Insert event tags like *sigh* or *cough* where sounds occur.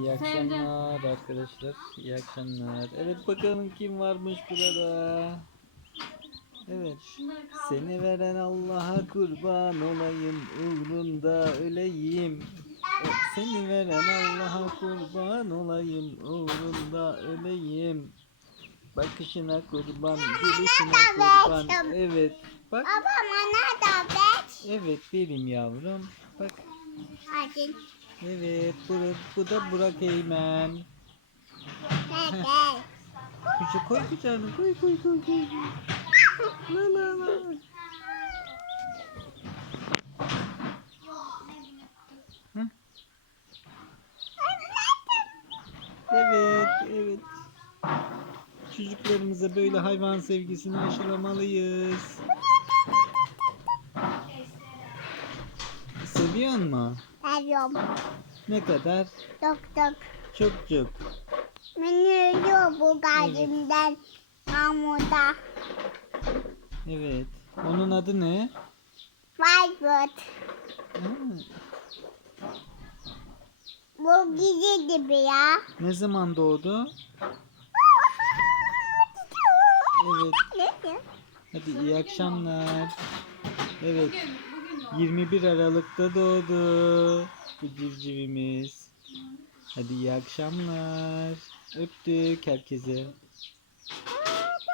İyi Sevdim. akşamlar arkadaşlar. İyi akşamlar. Evet bakalım kim varmış burada. Evet. Seni veren Allah'a kurban olayım. Uğrunda öleyim. Seni veren Allah'a kurban olayım. Uğrunda öleyim. Bakışına kurban, gülüşüne kurban. Evet. Bak. Baba bana da ver. Evet benim yavrum. Bak. Hadi. Evet. Bu, bu da Burak Eymen. Kucu koy kucağına koy koy koy koy. La la la. Evet, evet. Çocuklarımıza böyle hayvan sevgisini aşılamalıyız. Seviyor mu? Seviyorum. Ne kadar? Çok çok. Çok çok. Beni yiyor bu kalbimden. Mamuda. Evet. Onun adı ne? Whitewood. Ha, Bu gizli gibi ya. ne zaman doğdu? *laughs* Evet. Hadi iyi akşamlar. Evet. Bugün, bugün de 21 Aralık'ta doğdu bu civcivimiz. Hadi iyi akşamlar. Öptük herkese.